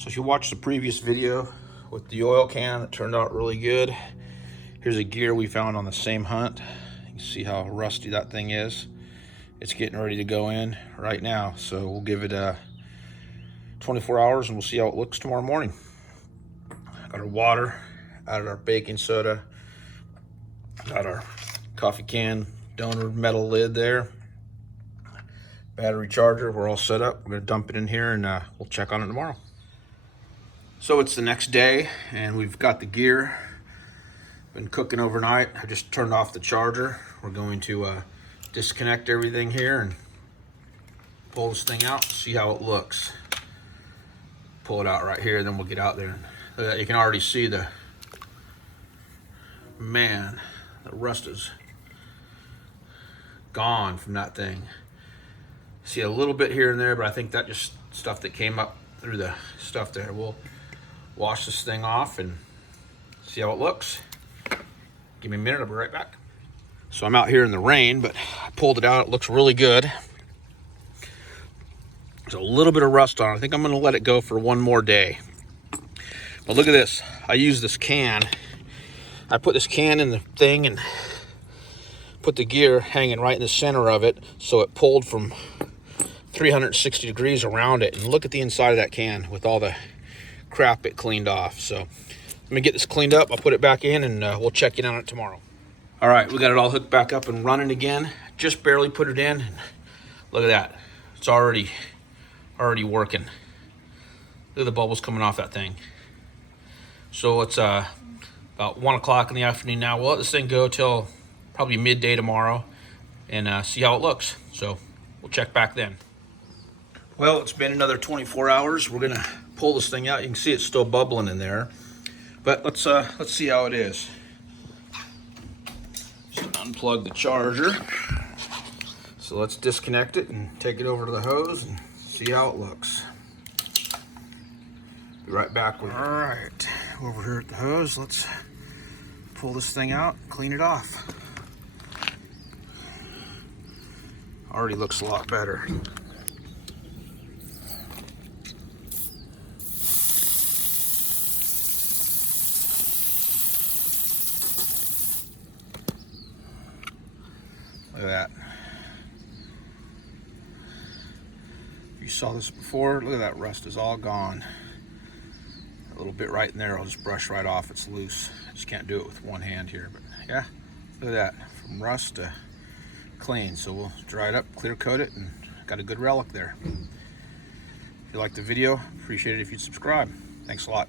So if you watched the previous video with the oil can, it turned out really good. Here's a gear we found on the same hunt. You can see how rusty that thing is. It's getting ready to go in right now. So we'll give it 24 hours and we'll see how it looks tomorrow morning. Got our water, added our baking soda, got our coffee can donor metal lid there. Battery charger, we're all set up. We're gonna dump it in here and we'll check on it tomorrow. So it's the next day and we've got the gear. Been cooking overnight. I just turned off the charger. We're going to disconnect everything here and pull this thing out, see how it looks. Pull it out right here, then we'll get out there. You can already see the rust is gone from that thing. See a little bit here and there, but I think that just stuff that came up through the stuff there. We'll wash this thing off and see how it looks. Give me a minute, I'll be right back. So I'm out here in the rain, but I pulled it out. It looks really good. There's a little bit of rust on it. I think I'm gonna let it go for one more day. But look at this. I use this can. I put this can in the thing and put the gear hanging right in the center of it, so it pulled from 360 degrees around it. And look at the inside of that can with all the crap it cleaned off. So let me get this cleaned up. I'll put it back in and we'll check in on it tomorrow. All right, we got it all hooked back up and running again. Just barely put it in. Look at that. It's already working. Look at the bubbles coming off that thing. So it's about 1 o'clock in the afternoon now. We'll let this thing go till probably midday tomorrow and see how it looks. So we'll check back then. Well, it's been another 24 hours. We're gonna pull this thing out. You can see it's still bubbling in there, but let's see how it is. Just unplug the charger. So let's disconnect it and take it over to the hose and see how it looks. Be right back with it. All right, over here at the hose, let's pull this thing out, clean it off. Already looks a lot better. Look at that. If you saw this before, look at that rust is all gone. A little bit right in there, I'll just brush right off. It's loose. I just can't do it with one hand here, but yeah, look at that. From rust to clean. So we'll dry it up, clear coat it, and got a good relic there. If you liked the video, appreciate it if you'd subscribe. Thanks a lot.